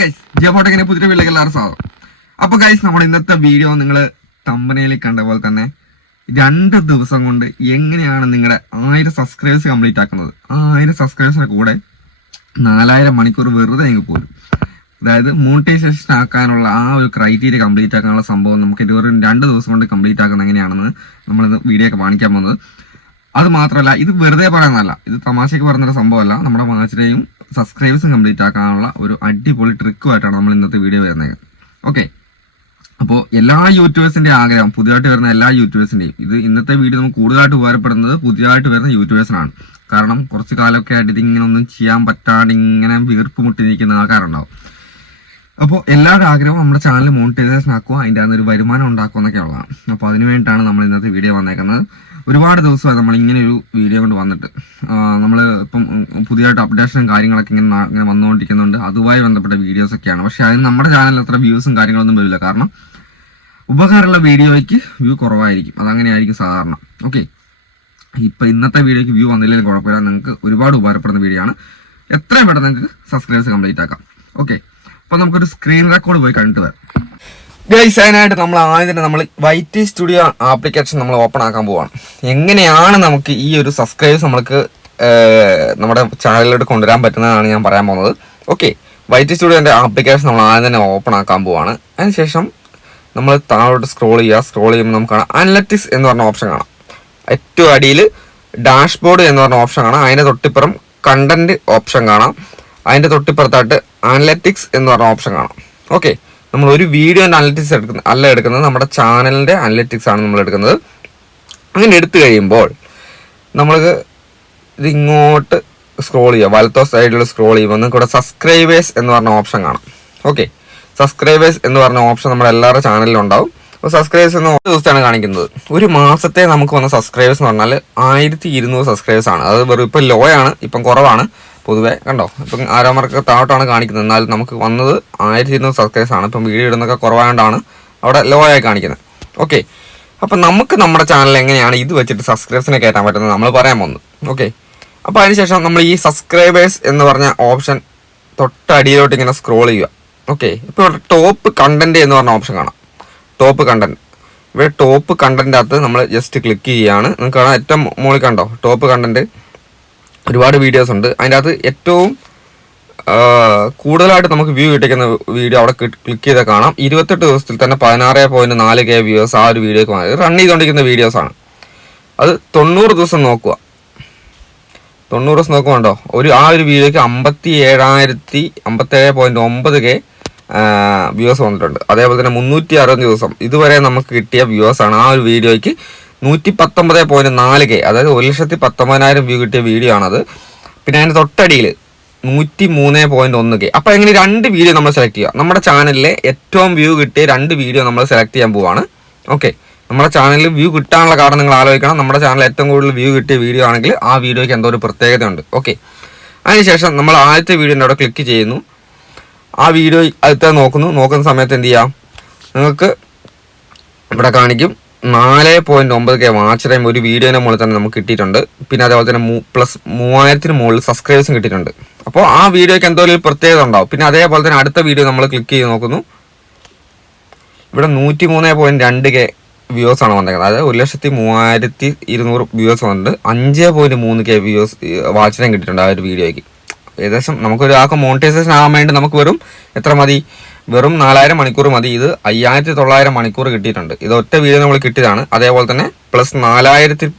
Guys ജിയോഫോട്ടെക്കിനെ പുതിയ വീട്ടിലേക്ക് എല്ലാവരും സ്വാഗതം. അപ്പോൾ ഗൈസ് നമ്മുടെ ഇന്നത്തെ വീഡിയോ നിങ്ങൾ തമ്പനയിൽ കണ്ട പോലെ തന്നെ 2 ദിവസം കൊണ്ട് എങ്ങനെയാണ് നിങ്ങളുടെ 1000 സബ്സ്ക്രൈബേഴ്സ് കംപ്ലീറ്റ് ആക്കുന്നത്. ആ 1000 സബ്സ്ക്രൈബേഴ്സിനെ കൂടെ 4000 മണിക്കൂർ വെറുതെ എങ്കിൽ പോലും, അതായത് മോണിറ്റൈസേഷൻ ആക്കാനുള്ള ആ ഒരു ക്രൈറ്റീരിയ കംപ്ലീറ്റ് ആക്കാനുള്ള സംഭവം നമുക്ക് വെറും 2 ദിവസം കൊണ്ട് കംപ്ലീറ്റ് ആക്കുന്നത് എങ്ങനെയാണെന്ന് നമ്മളിത് വീഡിയോ ഒക്കെ കാണിക്കാൻ പോകുന്നത്. അത് മാത്രമല്ല, ഇത് വെറുതെ പറയുന്നതല്ല, ഇത് തമാശയ്ക്ക് പറഞ്ഞൊരു സംഭവമല്ല. നമ്മുടെ വാച്ചിനെയും സബ്സ്ക്രൈബേഴ്സും കംപ്ലീറ്റ് ആക്കാനുള്ള ഒരു അടിപൊളി ട്രിക്കുമായിട്ടാണ് നമ്മൾ ഇന്നത്തെ വീഡിയോ വരുന്നത്. ഓക്കെ, അപ്പോൾ എല്ലാ യൂട്യൂബേഴ്സിൻ്റെ ആഗ്രഹം, പുതിയതായിട്ട് വരുന്ന എല്ലാ യൂട്യൂബേഴ്സിൻ്റെയും, ഇത് ഇന്നത്തെ വീഡിയോ നമുക്ക് കൂടുതലായിട്ട് ഉപകാരപ്പെടുന്നത് പുതിയതായിട്ട് വരുന്ന യൂട്യൂബേഴ്സിനാണ്. കാരണം കുറച്ച് കാലമൊക്കെ ആയിട്ട് ഇതിങ്ങനെ ഒന്നും ചെയ്യാൻ പറ്റാണ്ട് ഇങ്ങനെ വീർപ്പ് മുട്ടി നിൽക്കുന്ന ആൾക്കാരുണ്ടാവും. അപ്പോൾ എല്ലാവരുടെ ആഗ്രഹം നമ്മുടെ ചാനൽ മോണിറ്റൈസേഷൻ ആക്കുക, അതിൻ്റെ അകത്തൊരു വരുമാനം ഉണ്ടാക്കുക എന്നൊക്കെ ഉള്ളതാണ്. അപ്പോൾ അതിന് വേണ്ടിയിട്ടാണ് നമ്മൾ ഇന്നത്തെ വീഡിയോ വന്നേക്കുന്നത്. ഒരുപാട് ദിവസമായി നമ്മൾ ഇങ്ങനെ ഒരു വീഡിയോ കൊണ്ട് വന്നിട്ട്, നമ്മൾ ഇപ്പം പുതിയതായിട്ട് അപ്ഡേഷനും കാര്യങ്ങളൊക്കെ ഇങ്ങനെ വന്നുകൊണ്ടിരിക്കുന്നുണ്ട്. അതുമായി ബന്ധപ്പെട്ട വീഡിയോസൊക്കെയാണ്. പക്ഷേ അതിന് നമ്മുടെ ചാനലിൽ അത്ര വ്യൂസും കാര്യങ്ങളൊന്നും വരില്ല. കാരണം ഉപകാരമുള്ള വീഡിയോയ്ക്ക് വ്യൂ കുറവായിരിക്കും, അതങ്ങനെയായിരിക്കും സാധാരണ. ഓക്കെ, ഇപ്പം ഇന്നത്തെ വീഡിയോയ്ക്ക് വ്യൂ വന്നില്ലെങ്കിലും കുഴപ്പമില്ല, നിങ്ങൾക്ക് ഒരുപാട് ഉപകാരപ്പെടുന്ന വീഡിയോ ആണ്. എത്രയും പെട്ടെന്ന് നിങ്ങൾക്ക് സബ്സ്ക്രൈബേഴ്സ് കംപ്ലീറ്റ് ആക്കാം. ഓക്കെ, അപ്പോൾ നമുക്കൊരു സ്ക്രീൻ റെക്കോർഡ് പോയി കണ്ടിട്ട് വരാം. ഗൈസ്, അതിനായിട്ട് നമ്മൾ ആദ്യം തന്നെ നമ്മൾ YT സ്റ്റുഡിയോ ആപ്ലിക്കേഷൻ നമ്മൾ ഓപ്പൺ ആക്കാൻ പോവാണ്. എങ്ങനെയാണ് നമുക്ക് ഈ ഒരു സബ്സ്ക്രൈബേഴ്സ് നമുക്ക് നമ്മുടെ ചാനലിലോട്ട് കൊണ്ടുവരാൻ പറ്റുന്നതാണ് ഞാൻ പറയാൻ പോകുന്നത്. ഓക്കെ, YT സ്റ്റുഡിയോൻ്റെ ആപ്ലിക്കേഷൻ നമ്മൾ ആദ്യം തന്നെ ഓപ്പൺ ആക്കാൻ പോവാണ്. അതിനുശേഷം നമ്മൾ താഴോട്ട് സ്ക്രോൾ ചെയ്യുമ്പോൾ നമുക്ക് കാണാം അനലറ്റിക്സ് എന്ന് പറഞ്ഞ ഓപ്ഷൻ കാണാം. ഏറ്റവും അടിയിൽ ഡാഷ്ബോർഡ് എന്ന് പറഞ്ഞ ഓപ്ഷൻ കാണാം. അതിൻ്റെ തൊട്ടിപ്പുറം കണ്ടന്റ് ഓപ്ഷൻ കാണാം. അതിൻ്റെ തൊട്ടിപ്പുറത്തായിട്ട് അനലറ്റിക്സ് എന്ന് പറഞ്ഞ ഓപ്ഷൻ കാണാം. ഓക്കെ, നമ്മൾ ഒരു വീഡിയോൻ്റെ അനലറ്റിക്സ് എടുക്കുന്നത് നമ്മുടെ ചാനലിൻ്റെ അനലറ്റിക്സ് ആണ് നമ്മൾ എടുക്കുന്നത്. അങ്ങനെ എടുത്തു കഴിയുമ്പോൾ നമ്മൾക്ക് ഇത് ഇങ്ങോട്ട് സ്ക്രോൾ ചെയ്യുക, വലത്തോ സൈഡിൽ സ്ക്രോൾ ചെയ്യുമ്പോൾ നിങ്ങൾക്ക് ഇവിടെ സബ്സ്ക്രൈബേഴ്സ് എന്ന് പറഞ്ഞ ഓപ്ഷൻ കാണാം. ഓക്കെ, സബ്സ്ക്രൈബേഴ്സ് എന്ന് പറഞ്ഞ ഓപ്ഷൻ നമ്മുടെ എല്ലാവരുടെ ചാനലിലും ഉണ്ടാവും. അപ്പോൾ സബ്സ്ക്രൈബേഴ്സ് എന്ന് ദിവസമാണ് കാണിക്കുന്നത്. ഒരു മാസത്തെ നമുക്ക് വന്ന സബ്സ്ക്രൈബേഴ്സ് എന്ന് പറഞ്ഞാൽ 1200 സബ്സ്ക്രൈബേഴ്സ് ആണ്. അത് വെറും ഇപ്പം ലോ ആണ്, ഇപ്പം കുറവാണ് പൊതുവെ. കണ്ടോ, ഇപ്പം ആരോമർക്ക് താഴോട്ടാണ് കാണിക്കുന്നത്. എന്നാൽ നമുക്ക് വന്നത് 1200 സബ്സ്ക്രൈബേഴ്സ് ആണ്. ഇപ്പം വീഡിയോ ഇടുന്നൊക്കെ കുറവായതുകൊണ്ടാണ് അവിടെ ലോ ആയി കാണിക്കുന്നത്. ഓക്കെ, അപ്പം നമുക്ക് നമ്മുടെ ചാനൽ എങ്ങനെയാണ് ഇത് വെച്ചിട്ട് സബ്സ്ക്രൈബേഴ്സിനെ കയറ്റാൻ പറ്റുന്നത് നമ്മൾ പറയാൻ പോകുന്നത്. ഓക്കെ, അപ്പോൾ അതിനുശേഷം നമ്മൾ ഈ സബ്സ്ക്രൈബേഴ്സ് എന്ന് പറഞ്ഞ ഓപ്ഷൻ തൊട്ടടിയിലോട്ട് ഇങ്ങനെ സ്ക്രോൾ ചെയ്യുക. ഓക്കെ, ഇപ്പോൾ ഇവിടെ ടോപ്പ് കണ്ടന്റ് എന്ന് പറഞ്ഞ ഓപ്ഷൻ കാണാം. ടോപ്പ് കണ്ടന്റ്, ഇവിടെ ടോപ്പ് കണ്ടന്റ് അകത്ത് നമ്മൾ ജസ്റ്റ് ക്ലിക്ക് ചെയ്യുകയാണ്. നിങ്ങൾക്ക് കാണാം ഏറ്റവും മുകളിൽ കണ്ടോ ടോപ്പ് കണ്ടന്റ്, ഒരുപാട് വീഡിയോസ് ഉണ്ട്. അതിൻ്റെ അകത്ത് ഏറ്റവും കൂടുതലായിട്ട് നമുക്ക് വ്യൂ കിട്ടിക്കുന്ന വീഡിയോ അവിടെ ക്ലിക്ക് ചെയ്താൽ കാണാം. 28 ദിവസത്തിൽ തന്നെ 16.4K വ്യൂസ് ആ ഒരു വീഡിയോക്ക് റൺ ചെയ്തുകൊണ്ടിരിക്കുന്ന വീഡിയോസാണ്. അത് 90 ദിവസം നോക്കുക. 90 ദിവസം നോക്കുന്നുണ്ടോ, ആ ഒരു വീഡിയോക്ക് 57.9K വ്യൂസ് വന്നിട്ടുണ്ട്. അതേപോലെ തന്നെ 360 ദിവസം ഇതുവരെ നമുക്ക് കിട്ടിയ വ്യൂസാണ് ആ ഒരു വീഡിയോയ്ക്ക് 119.4K, അതായത് 1,19,000 വ്യൂ കിട്ടിയ വീഡിയോ ആണത്. പിന്നെ അതിൻ്റെ തൊട്ടടിയിൽ 103.1K. അപ്പോൾ എങ്ങനെ 2 വീഡിയോ നമ്മൾ സെലക്ട് ചെയ്യുക. നമ്മുടെ ചാനലിലെ ഏറ്റവും വ്യൂ കിട്ടിയ 2 വീഡിയോ നമ്മൾ സെലക്ട് ചെയ്യാൻ പോവാണ്. ഓക്കെ, നമ്മുടെ ചാനലിൽ വ്യൂ കിട്ടാനുള്ള കാരണം നിങ്ങൾ ആലോചിക്കണം. നമ്മുടെ ചാനലിൽ ഏറ്റവും കൂടുതൽ വ്യൂ കിട്ടിയ വീഡിയോ ആണെങ്കിൽ ആ വീഡിയോയ്ക്ക് എന്തോ ഒരു പ്രത്യേകതയുണ്ട്. ഓക്കെ, അതിനുശേഷം നമ്മൾ ആദ്യത്തെ വീഡിയോൻ്റെ അവിടെ ക്ലിക്ക് ചെയ്യുന്നു. ആ വീഡിയോ അടുത്ത നോക്കുന്ന സമയത്ത് എന്ത് ചെയ്യാം, നിങ്ങൾക്ക് ഇവിടെ കാണിക്കും 4.9K വാച്ച് ടൈം ഒരു വീഡിയോയുടെ മുകളിൽ തന്നെ നമുക്ക് കിട്ടിയിട്ടുണ്ട്. പിന്നെ അതേപോലെ തന്നെ +3000 മുകളിൽ സബ്സ്ക്രൈബേഴ്സും കിട്ടിയിട്ടുണ്ട്. അപ്പോൾ ആ വീഡിയോയ്ക്ക് എന്തോ ഒരു പ്രത്യേകത ഉണ്ടാവും. പിന്നെ അതേപോലെ തന്നെ അടുത്ത വീഡിയോ നമ്മൾ ക്ലിക്ക് ചെയ്ത് നോക്കുന്നു. ഇവിടെ 103.2K വ്യൂസ് ആണ് വന്നേക്കുന്നത്. അതായത് 1,32,200 വ്യൂസ് വന്നിട്ട് 5.3K വ്യൂസ് വാച്ച് ടൈം കിട്ടിയിട്ടുണ്ട് ആ ഒരു വീഡിയോയ്ക്ക്. ഏകദേശം നമുക്കൊരു മോണിറ്റൈസേഷൻ ആകാൻ വേണ്ടി നമുക്ക് വെറും എത്ര മതി, വെറും 4000 മണിക്കൂർ മതി. ഇത് 5900 മണിക്കൂർ കിട്ടിയിട്ടുണ്ട്. ഇത് ഒറ്റ വീഡിയോ നമ്മൾ കിട്ടിയതാണ്. അതേപോലെ തന്നെ +4000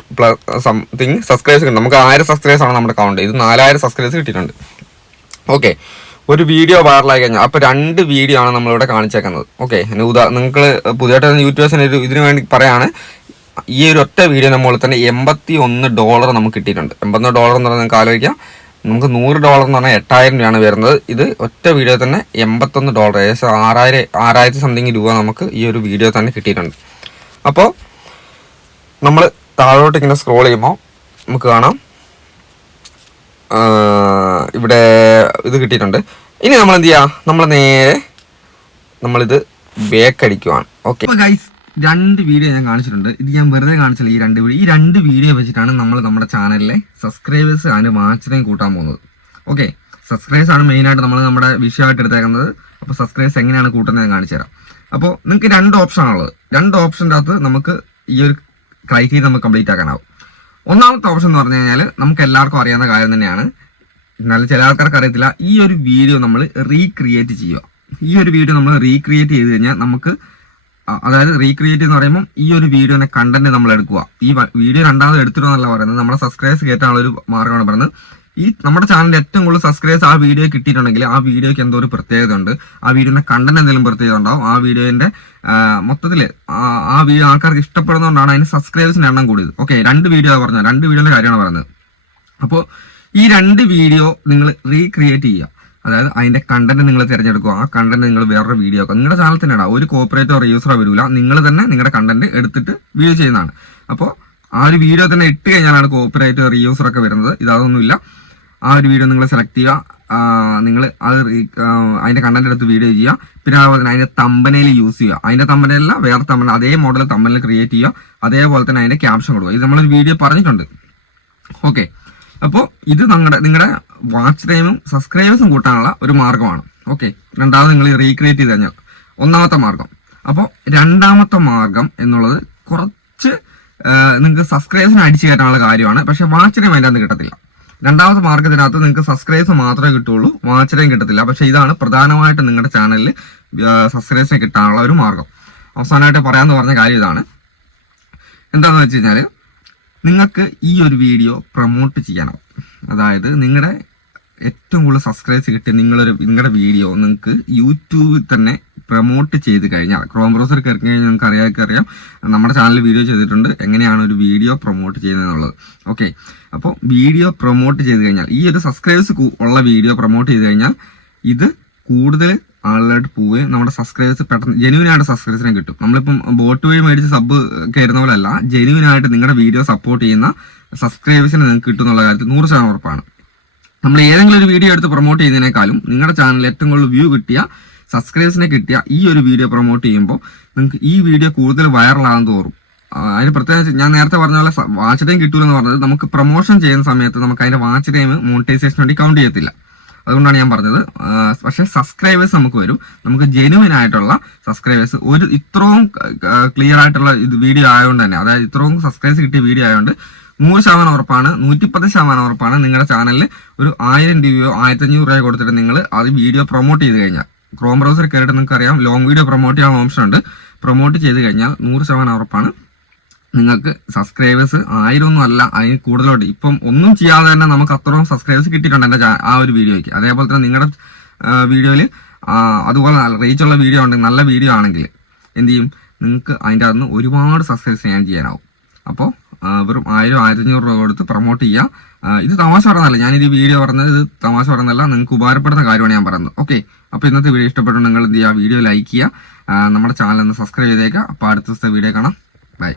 സംതിങ് സബ്സ്ക്രൈബേഴ്സ് കിട്ടും. നമുക്ക് 1000 സബ്സ്ക്രൈബേഴ്സ് ആണ് നമ്മുടെ കൗണ്ട്. ഇത് 4000 സബ്സ്ക്രൈബേഴ്സ് കിട്ടിയിട്ടുണ്ട്. ഓക്കെ, ഒരു വീഡിയോ വൈറലായി കഴിഞ്ഞാൽ അപ്പോൾ 2 വീഡിയോ ആണ് നമ്മളിവിടെ കാണിച്ചേക്കുന്നത്. ഓക്കെ, നിങ്ങൾക്ക് പുതിയതായിട്ട് യൂട്യൂബേഴ്സിന് ഇതിനു വേണ്ടി പറയാണ്, ഈ ഒരു ഒറ്റ വീഡിയോ നമ്മളിൽ തന്നെ $81 നമുക്ക് കിട്ടിയിട്ടുണ്ട്. $81 എന്ന് പറഞ്ഞാൽ നിങ്ങൾക്ക് ആലോചിക്കാം. നമുക്ക് $100 എന്ന് പറഞ്ഞാൽ 8000 രൂപയാണ് വരുന്നത്. ഇത് ഒറ്റ വീഡിയോ തന്നെ $81, ഏകദേശം 6000 സംതിങ് രൂപ നമുക്ക് ഈ ഒരു വീഡിയോ തന്നെ കിട്ടിയിട്ടുണ്ട്. അപ്പോൾ നമ്മൾ താഴോട്ട് ഇങ്ങനെ സ്ക്രോൾ ചെയ്യുമ്പോൾ നമുക്ക് കാണാം ഇവിടെ ഇത് കിട്ടിയിട്ടുണ്ട്. ഇനി നമ്മൾ എന്ത് ചെയ്യുക, നമ്മളിത് ബേക്ക് അടിക്കുവാണ്. ഓക്കെ ഗൈസ്, 2 വീഡിയോ ഞാൻ കാണിച്ചിട്ടുണ്ട്. ഇത് ഞാൻ വെറുതെ കാണിച്ചില്ല. ഈ 2 വീഡിയോ വെച്ചിട്ടാണ് നമ്മൾ നമ്മുടെ ചാനലിലെ സബ്സ്ക്രൈബേഴ്സ് അതിന് വാച്ച് ടൈം കൂട്ടാൻ പോകുന്നത്. ഓക്കെ, സബ്സ്ക്രൈബേഴ്സ് ആണ് മെയിനായിട്ട് നമ്മൾ നമ്മുടെ വിഷയമായിട്ട് എടുത്തേക്കുന്നത്. അപ്പോൾ സബ്സ്ക്രൈബേഴ്സ് എങ്ങനെയാണ് കൂട്ടുന്നത് കാണിച്ചു തരാം. അപ്പോൾ നിങ്ങൾക്ക് 2 ഓപ്ഷനാണുള്ളത്. 2 ഓപ്ഷൻ്റെ അകത്ത് നമുക്ക് ഈ ഒരു ക്രൈറ്റീരിയ നമുക്ക് കംപ്ലീറ്റ് ആക്കാനാവും. ഒന്നാമത്തെ ഓപ്ഷൻ എന്ന് പറഞ്ഞു കഴിഞ്ഞാൽ നമുക്ക് എല്ലാവർക്കും അറിയാവുന്ന കാര്യം തന്നെയാണ്, എന്നാലും ചില ആൾക്കാർക്ക് അറിയത്തില്ല. ഈ ഒരു വീഡിയോ നമ്മൾ റീക്രിയേറ്റ് ചെയ്യുക. ഈ ഒരു വീഡിയോ നമ്മൾ റീക്രിയേറ്റ് ചെയ്ത് കഴിഞ്ഞാൽ നമുക്ക്, അതായത് റീക്രിയേറ്റ് എന്ന് പറയുമ്പോൾ ഈ ഒരു വീഡിയോന്റെ കണ്ടന്റ് നമ്മൾ എടുക്കുക. ഈ വീഡിയോ രണ്ടാമത് എടുത്തിരുന്നല്ല പറയുന്നത്, നമ്മുടെ സബ്സ്ക്രൈബേഴ്സ് കയറ്റാനുള്ള ഒരു മാർഗ്ഗമാണ് പറയുന്നത്. ഈ നമ്മുടെ ചാനലിൽ ഏറ്റവും കൂടുതൽ സബ്സ്ക്രൈബേഴ്സ് ആ വീഡിയോ കിട്ടിയിട്ടുണ്ടെങ്കിൽ ആ വീഡിയോയ്ക്ക് എന്തോ ഒരു പ്രത്യേകത ഉണ്ട്, ആ വീഡിയോന്റെ കണ്ടന്റ് എന്തെങ്കിലും പ്രത്യേകത ഉണ്ടാവും, ആ വീഡിയോന്റെ മൊത്തത്തിൽ ആ വീഡിയോ ആൾക്കാർക്ക് ഇഷ്ടപ്പെടുന്നതുകൊണ്ടാണ് അതിന് സബ്സ്ക്രൈബേഴ്സിന്റെ എണ്ണം കൂടിയത്. ഓക്കെ, 2 വീഡിയോ പറഞ്ഞത്, 2 വീഡിയോന്റെ കാര്യമാണ് പറയുന്നത്. അപ്പോൾ ഈ 2 വീഡിയോ നിങ്ങൾ റീക്രിയേറ്റ് ചെയ്യുക. അതായത് അതിന്റെ കണ്ടന്റ് നിങ്ങൾ തിരഞ്ഞെടുക്കുക. ആ കണ്ടന്റ് നിങ്ങൾ വേറൊരു വീഡിയോ ആക്കുക. നിങ്ങളുടെ ചാനൽ തന്നെ ഇടാം. ഒരു കോപ്പറേറ്റോ റീയൂസറോ വരില്ല, നിങ്ങൾ തന്നെ നിങ്ങളുടെ കണ്ടന്റ് എടുത്തിട്ട് വീഡിയോ ചെയ്യുന്നതാണ്. അപ്പോൾ ആ ഒരു വീഡിയോ തന്നെ ഇട്ട് കഴിഞ്ഞാലാണ് കോപ്പറേറ്റോ റീയൂസറൊക്കെ വരുന്നത്. ഇതൊന്നുമില്ല. ആ ഒരു വീഡിയോ നിങ്ങൾ സെലക്ട് ചെയ്യുക, നിങ്ങൾ അത് അതിന്റെ കണ്ടന്റ് എടുത്ത് വീഡിയോ ചെയ്യുക. പിന്നെ അതുപോലെ തന്നെ അതിന്റെ തമ്പനയിൽ യൂസ് ചെയ്യുക. അതിന്റെ തമ്പനയിലല്ല, വേറെ തമ്പന, അതേ മോഡൽ തമ്പനയിൽ ക്രിയേറ്റ് ചെയ്യുക. അതേപോലെ തന്നെ അതിന്റെ ക്യാപ്ഷൻ കൊടുക്കുക. ഇത് നമ്മളൊരു വീഡിയോ പറഞ്ഞിട്ടുണ്ട്. ഓക്കെ, അപ്പോൾ ഇത് നിങ്ങളുടെ വാച്ച് ടൈമും സബ്സ്ക്രൈബേഴ്സും കൂട്ടാനുള്ള ഒരു മാർഗ്ഗമാണ്. ഓക്കെ, രണ്ടാമത് നിങ്ങൾ റീക്രിയേറ്റ് ചെയ്ത് കഴിഞ്ഞാൽ ഒന്നാമത്തെ മാർഗ്ഗം. അപ്പോൾ രണ്ടാമത്തെ മാർഗ്ഗം എന്നുള്ളത് കുറച്ച് നിങ്ങൾക്ക് സബ്സ്ക്രൈബേഴ്സിന് അടിച്ചു കയറ്റാനുള്ള കാര്യമാണ്. പക്ഷെ വാച്ച് ടൈം അതിൻ്റെ അകത്ത് കിട്ടത്തില്ല. രണ്ടാമത്തെ മാർഗ്ഗത്തിനകത്ത് നിങ്ങൾക്ക് സബ്സ്ക്രൈബേഴ്സ് മാത്രമേ കിട്ടുള്ളൂ, വാച്ച് ടൈം കിട്ടത്തില്ല. പക്ഷെ ഇതാണ് പ്രധാനമായിട്ട് നിങ്ങളുടെ ചാനലിൽ സബ്സ്ക്രൈബേഴ്സിനെ കിട്ടാനുള്ള ഒരു മാർഗ്ഗം. അവസാനമായിട്ട് പറയാമെന്ന് പറഞ്ഞ കാര്യം ഇതാണ്. എന്താണെന്ന് വെച്ച് കഴിഞ്ഞാൽ നിങ്ങൾക്ക് ഈ ഒരു വീഡിയോ പ്രൊമോട്ട് ചെയ്യാനാവും. അതായത് നിങ്ങളുടെ ഏറ്റവും കൂടുതൽ സബ്സ്ക്രൈബേഴ്സ് കിട്ടിയ നിങ്ങളുടെ വീഡിയോ നിങ്ങൾക്ക് യൂട്യൂബിൽ തന്നെ പ്രൊമോട്ട് ചെയ്ത് കഴിഞ്ഞാൽ, ക്രോം ബ്രൗസർ കയറി കഴിഞ്ഞാൽ നിങ്ങൾക്ക് അറിയാം നമ്മുടെ ചാനലിൽ വീഡിയോ ചെയ്തിട്ടുണ്ട് എങ്ങനെയാണ് ഒരു വീഡിയോ പ്രൊമോട്ട് ചെയ്യുന്നതെന്നുള്ളത്. ഓക്കെ, അപ്പോൾ വീഡിയോ പ്രൊമോട്ട് ചെയ്ത് കഴിഞ്ഞാൽ, ഈ ഒരു സബ്സ്ക്രൈബേഴ്സ് ഉള്ള വീഡിയോ പ്രൊമോട്ട് ചെയ്ത് കഴിഞ്ഞാൽ ഇത് കൂടുതൽ ആളുകളായിട്ട് പോവുകയും നമ്മുടെ സബ്സ്ക്രൈബേഴ്സ് പെട്ടെന്ന് ജെന്യൂനായിട്ട് സബ്സ്ക്രൈബേഴ്സിനെ കിട്ടും. നമ്മളിപ്പം ബോട്ട് വഴി മേടിച്ച് സബ് കയറുന്ന പോലെ അല്ല, ജെന്യൂനായിട്ട് നിങ്ങളുടെ വീഡിയോ സപ്പോർട്ട് ചെയ്യുന്ന സബ്സ്ക്രൈബേഴ്സിനെ നിങ്ങൾക്ക് കിട്ടും എന്നുള്ള കാര്യത്തിൽ 100% ഉറപ്പാണ്. നമ്മൾ ഏതെങ്കിലും ഒരു വീഡിയോ എടുത്ത് പ്രൊമോട്ട് ചെയ്യുന്നതിനേക്കാളും നിങ്ങളുടെ ചാനലിൽ ഏറ്റവും കൂടുതൽ വ്യൂ കിട്ടിയ, സബ്സ്ക്രൈബേഴ്സിനെ കിട്ടിയ ഈ ഒരു വീഡിയോ പ്രൊമോട്ട് ചെയ്യുമ്പോൾ നിങ്ങൾക്ക് ഈ വീഡിയോ കൂടുതൽ വൈറലാകാൻ തോറും. അതിന് പ്രത്യേകിച്ച് ഞാൻ നേരത്തെ പറഞ്ഞ പോലെ വാച്ച് ടൈം കിട്ടൂലെന്ന് പറഞ്ഞത്, നമുക്ക് പ്രൊമോഷൻ ചെയ്യുന്ന സമയത്ത് നമുക്ക് അതിന്റെ വാച്ച് ടൈം മോണിറ്റൈസേഷൻ വേണ്ടി കൗണ്ട് ചെയ്യത്തില്ല. അതുകൊണ്ടാണ് ഞാൻ പറഞ്ഞത്. പക്ഷേ സബ്സ്ക്രൈബേഴ്സ് നമുക്ക് വരും. നമുക്ക് ജെനുവിൻ ആയിട്ടുള്ള സബ്സ്ക്രൈബേഴ്സ്, ഒരു ഇത്രയും ക്ലിയർ ആയിട്ടുള്ള ഇത് വീഡിയോ ആയതുകൊണ്ട് തന്നെ, അതായത് ഇത്രയും സബ്സ്ക്രൈബേഴ്സ് കിട്ടിയ വീഡിയോ ആയതുകൊണ്ട് 100% ഉറപ്പാണ്, 110% ഉറപ്പാണ് നിങ്ങളുടെ ചാനലിൽ ഒരു 1000 രൂപയോ 1500 രൂപയോ കൊടുത്തിട്ട് നിങ്ങൾ അത് വീഡിയോ പ്രൊമോട്ട് ചെയ്ത് കഴിഞ്ഞാൽ, ക്രോം ബ്രൗസർ കയറിയിട്ട് നിങ്ങൾക്ക് അറിയാം ലോങ് വീഡിയോ പ്രൊമോട്ട് ചെയ്യാൻ ഓപ്ഷൻ ഉണ്ട്. പ്രൊമോട്ട് ചെയ്ത് കഴിഞ്ഞാൽ 100% ഉറപ്പാണ് നിങ്ങൾക്ക് സബ്സ്ക്രൈബേഴ്സ് 1000 ഒന്നും അല്ല, അതിന് കൂടുതലോട്ട്. ഇപ്പം ഒന്നും ചെയ്യാതെ തന്നെ നമുക്ക് അത്രയും സബ്സ്ക്രൈബേഴ്സ് കിട്ടിയിട്ടുണ്ട് എൻ്റെ ആ ഒരു വീഡിയോയ്ക്ക്. അതേപോലെ തന്നെ നിങ്ങളുടെ വീഡിയോയിൽ അതുപോലെ റീച്ചുള്ള വീഡിയോ ഉണ്ടെങ്കിൽ, നല്ല വീഡിയോ ആണെങ്കിൽ എന്ത് ചെയ്യും, നിങ്ങൾക്ക് അതിൻ്റെ അകത്ത് നിന്ന് ഒരുപാട് സബ്സ്ക്രൈബേഴ്സ് ഞാൻ ചെയ്യാനാവും. അപ്പോൾ വെറും 1000-1500 രൂപ കൊടുത്ത് പ്രൊമോട്ട് ചെയ്യുക. ഇത് തമാശ പറയുന്നതല്ല, ഞാനിത് വീഡിയോ പറഞ്ഞത് ഇത് തമാശ പറയുന്നതല്ല, നിങ്ങൾക്ക് ഉപകാരപ്പെടുന്ന കാര്യമാണ് ഞാൻ പറയുന്നത്. ഓക്കെ, അപ്പോൾ ഇന്നത്തെ വീഡിയോ ഇഷ്ടപ്പെട്ടു നിങ്ങൾ എന്ത് ചെയ്യുക, വീഡിയോ ലൈക്ക് ചെയ്യുക, നമ്മുടെ ചാനൽ ഒന്ന് സബ്സ്ക്രൈബ് ചെയ്തേക്കുക. അപ്പോൾ അടുത്ത ദിവസത്തെ വീഡിയോ കാണാം. ബൈ.